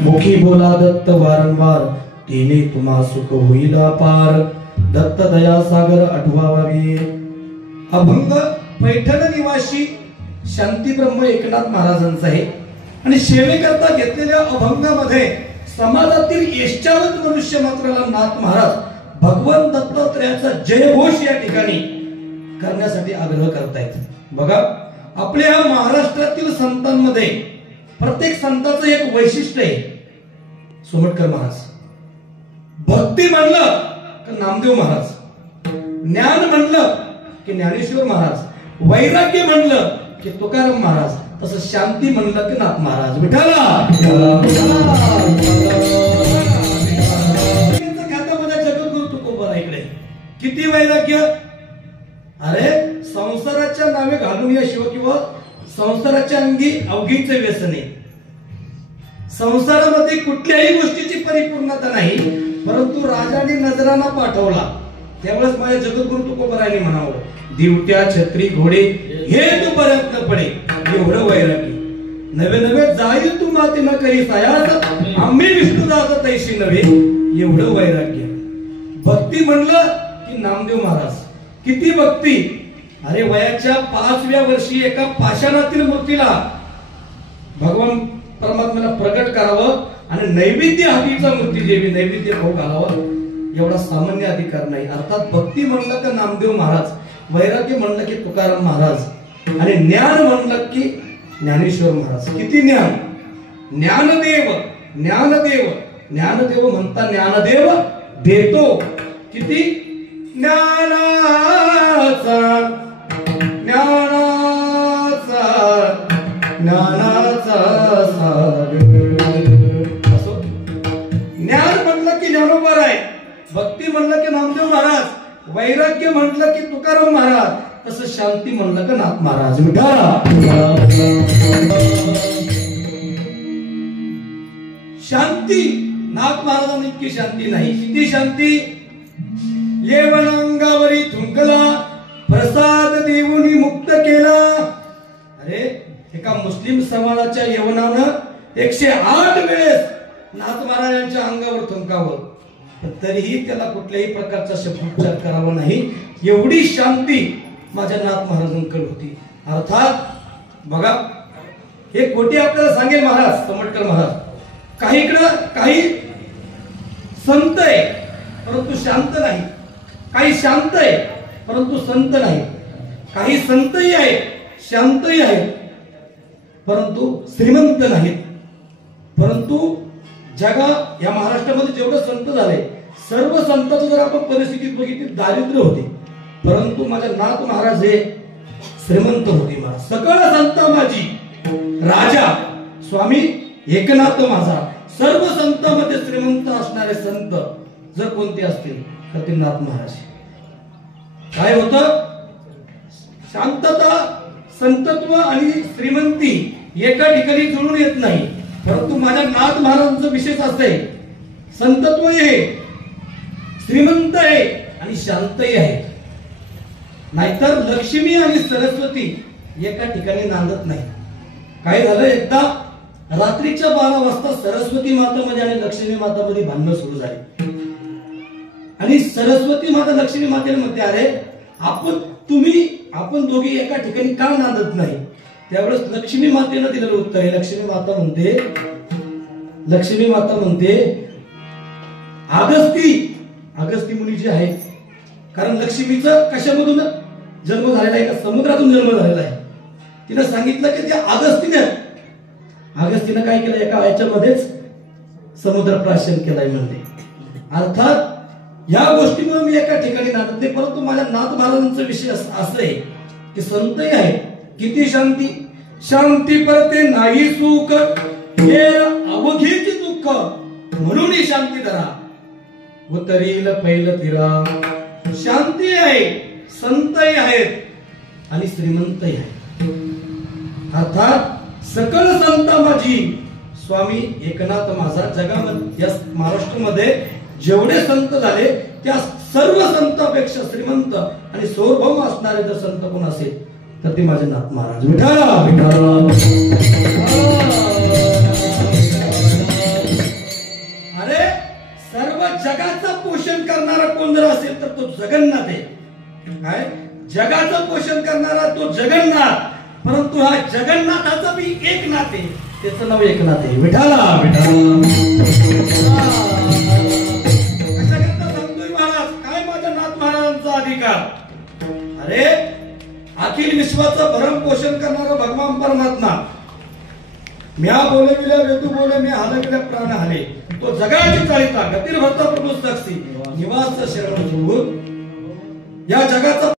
मुखी बोला दत्त वारंवार, तिने तुम्हा सुख होईल अपार. दत्त दया सागर आठवावी. अभंग पैठण निवासी शांती ब्रह्म एकनाथ महाराजांचा आहे आणि सेवेकरता घेतलेल्या अभंगामध्ये समाजातील यश्चावत मनुष्य मात्राला नाथ महाराज भगवान दत्तात्रयाचा जयघोष या ठिकाणी करण्यासाठी आग्रह करतायत. बघा, आपल्या महाराष्ट्रातील संतांमध्ये प्रत्येक संताचं एक वैशिष्ट्य आहे. सोमटकर महाराज, भक्ती म्हणलं की नामदेव महाराज, ज्ञान म्हणलं की ज्ञानेश्वर महाराज, वैराग्य म्हणलं की तुकाराम महाराज, तसं शांती म्हणलं की नाथ महाराज. विठाला खात्यामध्ये जगद्गुरु तुकोबा इकडे किती वैराग्य. अरे संसाराच्या नावे घालून या शिव किंवा संसाराच्या अंगी अवघीचे व्यसन आहे. संसारामध्ये कुठल्याही गोष्टीची परिपूर्णता नाही, परंतु राजाने नजराना पाठवला त्यावेळेस माझ्या जगद्गुरु तुकोबरायांनी म्हणावं, दिवट्या छत्री घोडे हे तू पर्यंत पडे. एवढं वैराग्य. नवे नवे जाईल तू मातीनं करी सायास, आम्ही विष्णुदास तैशी नव्हे. एवढं वैराग्य. भक्ती म्हणलं की नामदेव महाराज, किती भक्ती. अरे वयाच्या 5व्या वर्षी एका पाषाणातील मूर्तीला भगवान परमात्म्याला प्रगट करावं आणि नैवेद्य हातीचा मूर्ती देवी नैवेद्य खाऊ घालावं, एवढा सामान्य अधिकार नाही. अर्थात भक्ती म्हणलं की नामदेव महाराज, वैराग्य म्हणलं की तुकाराम महाराज आणि ज्ञान म्हणलं की ज्ञानेश्वर महाराज. किती ज्ञान. ज्ञानदेव ज्ञानदेव ज्ञानदेव म्हणता ज्ञानदेव देतो. किती ज्ञानाचा ज्ञानाचा ज्ञानाचा सागर. असो, ज्ञान म्हणलं की ज्ञानोबा आहे, भक्ती म्हणलं की नामदेव महाराज, वैराग्य म्हटलं की तुकाराम महाराज, तसं शांती म्हणलं की नाथ महाराज. शांती नाथ महाराजांनी इतकी शांती नाही. किती शांती. येवनांगावरी थुंकला प्रसाद देऊनी मुक्त केला. अरे एका मुस्लिम समाजाच्या यवनानं 108 वेळेस नाथ महाराजांच्या अंगावर थुंकावं, तरीही त्याला कुठल्याही प्रकारचा शब्दोच्चार करावा नाही. एवढी शांती माझ्या नाथ महाराजांकडे होती. अर्थात बघा, हे कोटी आपल्याला सांगेल महाराज सोमटकर महाराज, काही इकडं काही संत आहे परंतु शांत नाही, काही शांत आहे परंतु संत नाही, काही संतही आहेत शांतही आहेत परंतु श्रीमंत नाहीत. परंतु जगा या महाराष्ट्रामध्ये जेवढे संत झाले, सर्व संतांची जर आपण परिस्थिती बघितली दारिद्र्य होते, परंतु माझ्या नाथ महाराज हे श्रीमंत होते. महाराज सकळ संत माझी राजा स्वामी एकनाथ माझा. सर्व संतांमध्ये श्रीमंत असणारे संत जर कोणते असतील तर ते नाथ महाराज. काय होतं, शांतता संतत्व आणि श्रीमंती एका ठिकाणी जुळून येत नाही. परंतु माझ्या नाथ महाराजांचं विशेष असं आहे, संतत्व आहे, श्रीमंत आहे आणि शांतही आहे. नाहीतर लक्ष्मी आणि सरस्वती एका ठिकाणी नांदत नाही. काय झालं, एकदा रात्रीच्या 12 वाजता सरस्वती मातामध्ये आणि लक्ष्मी मातामध्ये भांडणं सुरू झाली आणि सरस्वती माता लक्ष्मी मातेला म्हणते, अरे आपण दोघी एका ठिकाणी का नांदत नाही. त्यावेळेस लक्ष्मी मातेनं दिलेलं उत्तर आहे. लक्ष्मी माता म्हणते अगस्ती मुनी जी आहे, कारण लक्ष्मीचं कशामधून जन्म झालेला आहे का, समुद्रातून जन्म झालेला आहे. तिनं सांगितलं की त्या अगस्तीनं काय केलं, एका याच्यामध्येच समुद्र प्राशन केलाय म्हणते. अर्थात या गोष्टीमुळे मी एका ठिकाणी नांदत नाही. परंतु माझ्या नाथ महाराजांचा विषय असं आहे की संतही आहे. किती शांती. शांती परते नाही सुख हे अवघीची दुःख, म्हणून शांती धरा उतरील पहिलं तिरा. शांती आहे, संतही आहेत आणि श्रीमंतही आहेत. अर्थात सकळ संत माझी स्वामी एकनाथ माझा. जगामध्ये या महाराष्ट्रामध्ये जेवढे संत झाले त्या सर्व संतांपेक्षा श्रीमंत आणि सार्वभौम असणारे जर संत कोण असेल तर ते माझे नाथ महाराज. विठाला विठाला. जगाचं पोषण करणारा कोण जर असेल तर तो जगन्नाथ आहे. काय जगाचं पोषण करणारा तो जगन्नाथ. परंतु हा जगन्नाथाचं बी एक नाथ आहे, त्याचं नाव एकनाथ आहे. विठाला सांगतोय महाराज, काय माझ्या नाथ महाराजांचा अधिकार. अरे अखिल विश्वाचं भरण पोषण करणारा भगवान परमात्मा, म्या बोले विला वेदू बोले मी हालविला प्राण हाले, तो जगाची चालिता गतीर भरता प्रभू साक्षी निवास शरण या जगाचा